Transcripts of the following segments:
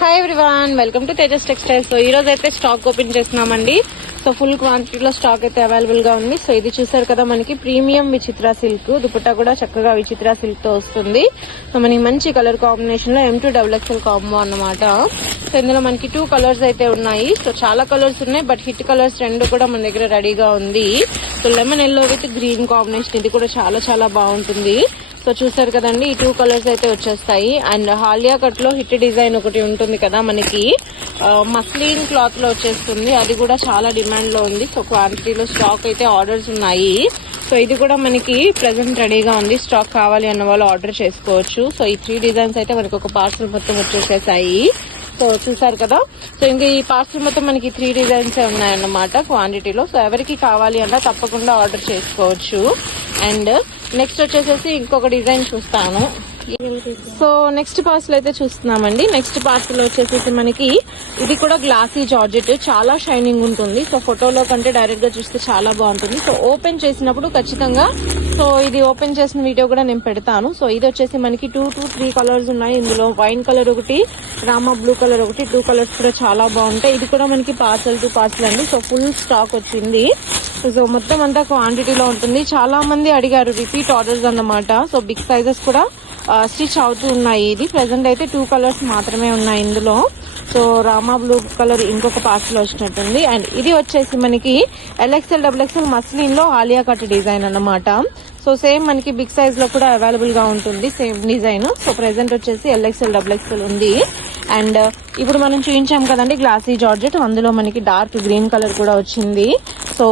Hi everyone, welcome to Tejas textiles. So ఈ రోజు అయితే స్టాక్ ఓపెన్ చేస్తున్నామండి. సో ఫుల్ క్వాంటిటీలో స్టాక్ అయితే అవైలబుల్ గా ఉంది. సో ఇది చూసారు కదా, మనకి ప్రీమియం విచిత్ర సిల్క్ దుపట్టా కూడా చక్కగా విచిత్ర సిల్క్ తో వస్తుంది. సో మనకి మంచి కలర్ కాంబినేషన్ లో M2XXL కాంబో అన్నమాట. సో ఇందులో మనకి 2 కలర్స్ అయితే ఉన్నాయి. సో చాలా కలర్స్ ఉన్నాయి, బట్ హిట్ కలర్స్ 2 కూడా మన దగ్గర రెడీగా ఉంది. So lemon yellow with green combination, ఇది కూడా చాలా చాలా బాగుంటుంది. సో చూసారు కదండి, ఈ 2 కలర్స్ అయితే వచ్చేస్తాయి. అండ్ హాలియా కట్ లో హిట్ డిజైన్ ఒకటి ఉంటుంది కదా మనకి, మస్లిన్ క్లాత్ లో వచ్చేస్తుంది. అది కూడా చాలా డిమాండ్ లో ఉంది. సో క్వాంటిటీలో స్టాక్ అయితే ఆర్డర్స్ ఉన్నాయి. సో ఇది కూడా మనకి ప్రెసెంట్ రెడీగా ఉంది. స్టాక్ కావాలి అన్న వాళ్ళు ఆర్డర్ చేసుకోవచ్చు. సో ఈ 3 డిజైన్స్ అయితే మనకి ఒక పార్సల్ మొత్తం వచ్చేసేసాయి. సో చూసారు కదా, సో ఇంకా ఈ పార్సల్ మొత్తం మనకి 3 డిజైన్స్ ఉన్నాయన్నమాట క్వాంటిటీలో. సో ఎవరికి కావాలి అన్నా తప్పకుండా ఆర్డర్ చేసుకోవచ్చు. అండ్ నెక్స్ట్ వచ్చేసేసి ఇంకొక డిజైన్ చూస్తాను. సో నెక్స్ట్ పార్సల్ అయితే చూస్తున్నామండి. నెక్స్ట్ పార్సల్ వచ్చేసేసి మనకి ఇది కూడా గ్లాసీ జార్జెట్, చాలా షైనింగ్ ఉంటుంది. సో ఫోటోలో కంటే డైరెక్ట్ గా చూస్తే చాలా బాగుంటుంది. సో ఓపెన్ చేసినప్పుడు ఖచ్చితంగా, సో ఇది ఓపెన్ చేసిన వీడియో కూడా నేను పెడతాను. సో ఇది వచ్చేసి మనకి 2 to 3 కలర్స్ ఉన్నాయి. ఇందులో వైన్ కలర్ ఒకటి, రామా బ్లూ కలర్ ఒకటి, 2 కలర్స్ కూడా చాలా బాగుంటాయి. ఇది కూడా మనకి పార్సల్ టు పార్సల్ అండి. సో ఫుల్ స్టాక్ వచ్చింది. సో మొత్తం అంతా క్వాంటిటీలో ఉంటుంది. చాలా మంది అడిగారు, రిపీట్ ఆర్డర్స్ అన్నమాట. సో బిగ్ సైజెస్ కూడా స్టిచ్ అవుతూ ఉన్నాయి. ఇది ప్రెసెంట్ అయితే 2 కలర్స్ మాత్రమే ఉన్నాయి ఇందులో. సో రామా బ్లూ కలర్ ఇంకొక పార్సల్ వచ్చినట్టుంది. అండ్ ఇది వచ్చేసి మనకి LXL XXL మస్లిన్ లో ఆలియా కట్ డిజైన్ అన్నమాట. సో సేమ్ మనకి బిగ్ సైజ్ లో కూడా అవైలబుల్ గా ఉంటుంది సేమ్ డిజైన్. సో ప్రెసెంట్ వచ్చేసి LXL XXL ఉంది. అండ్ ఇప్పుడు మనం చూపించాం కదండి గ్లాసీ జార్జెట్, అందులో మనకి డార్క్ గ్రీన్ కలర్ కూడా వచ్చింది. సో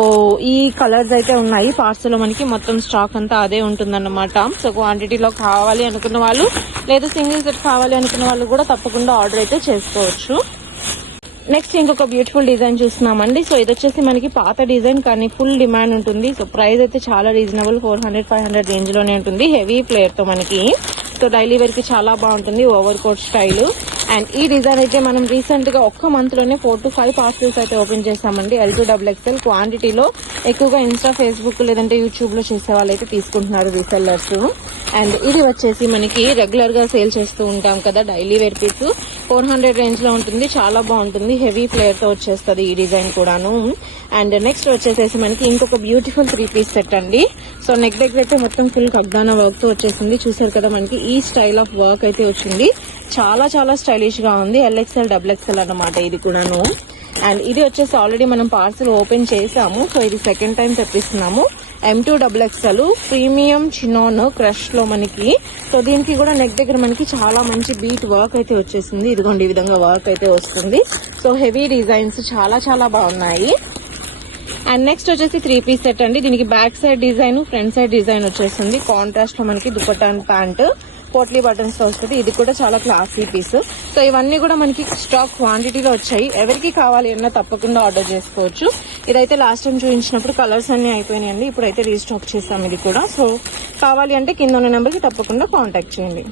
ఈ కలర్స్ అయితే ఉన్నాయి పార్సల్ లో. మనకి మొత్తం స్టాక్ అంతా అదే ఉంటుందన్నమాట. సో క్వాంటిటీలో కావాలి అనుకున్న వాళ్ళు, లేదా సింగిల్ సెట్ కావాలి అనుకున్న వాళ్ళు కూడా తప్పకుండా ఆర్డర్ అయితే చేసుకోవచ్చు. నెక్స్ట్ ఇంకొక బ్యూటిఫుల్ డిజైన్ చూస్తున్నామండి. సో ఇది వచ్చేసి మనకి పాత డిజైన్, కానీ ఫుల్ డిమాండ్ ఉంటుంది. సో ప్రైస్ అయితే చాలా రీజనబుల్, 400-500 రేంజ్ లోనే ఉంటుంది. హెవీ ఫ్లేర్ తో మనకి, సో డైలీ వేర్ కి చాలా బాగుంటుంది, ఓవర్ కోట్ స్టైల్. అండ్ ఈ డిజైన్ అయితే మనం రీసెంట్ గా ఒక్క మంత్ లోనే 4 to 5 పార్సల్స్ అయితే ఓపెన్ చేసామండి. L2XXL క్వాంటిటీలో ఎక్కువగా ఇన్స్టా, ఫేస్బుక్ లేదంటే యూట్యూబ్ లో చేసే వాళ్ళు అయితే తీసుకుంటున్నారు రీసెల్లర్స్. అండ్ ఇది వచ్చేసి మనకి రెగ్యులర్ గా సేల్ చేస్తూ ఉంటాం కదా డైలీ వేర్ పీస్, 400 రేంజ్ లో ఉంటుంది. చాలా బాగుంటుంది, హెవీ ఫ్లేర్ తో వచ్చేస్తుంది ఈ డిజైన్ కూడాను. అండ్ నెక్స్ట్ వచ్చేసేసి మనకి ఇంకొక బ్యూటిఫుల్ 3 పీస్ సెట్ అండి. సో నెక్ దగ్గర అయితే మొత్తం ఫుల్ కగ్దానా వర్క్ తో వచ్చేసింది. చూసారు కదా, మనకి ఈ స్టైల్ ఆఫ్ వర్క్ అయితే వచ్చింది. చాలా చాలా స్టైలిష్ గా ఉంది. LXL XXL అన్నమాట ఇది కూడాను. అండ్ ఇది వచ్చేసి ఆల్రెడీ మనం పార్సల్ ఓపెన్ చేసాము. సో ఇది సెకండ్ టైం తెప్పిస్తున్నాము. M2XXL ప్రీమియం చినాన్ క్రష్ లో మనకి. సో దీనికి కూడా నెక్ దగ్గర మనకి చాలా మంచి బీట్ వర్క్ అయితే వచ్చేసింది. ఇదిగోండి, ఈ విధంగా వర్క్ అయితే వస్తుంది. సో హెవీ డిజైన్స్ చాలా చాలా బాగున్నాయి. అండ్ నెక్స్ట్ వచ్చేసి 3 పీస్ సెట్ అండి. దీనికి back side design, front side design వచ్చేస్తుంది. కాంట్రాస్ట్ లో మనకి dupatta and pant, potli buttons తో వస్తుంది. ఇది కూడా చాలా క్లాసీ పీస్. సో ఇవన్నీ కూడా మనకి స్టాక్ క్వాంటిటీలో వచ్చాయి. ఎవరికి కావాలి అన్నా తప్పకుండా ఆర్డర్ చేసుకోవచ్చు. ఇదైతే లాస్ట్ టైం చూపించినప్పుడు కలర్స్ అన్ని అయిపోయినాయండి. ఇప్పుడైతే రీస్టాక్ చేసాం ఇది కూడా. సో కావాలి అంటే కింద ఉన్న నెంబర్ కి తప్పకుండా కాంటాక్ట్ చేయండి.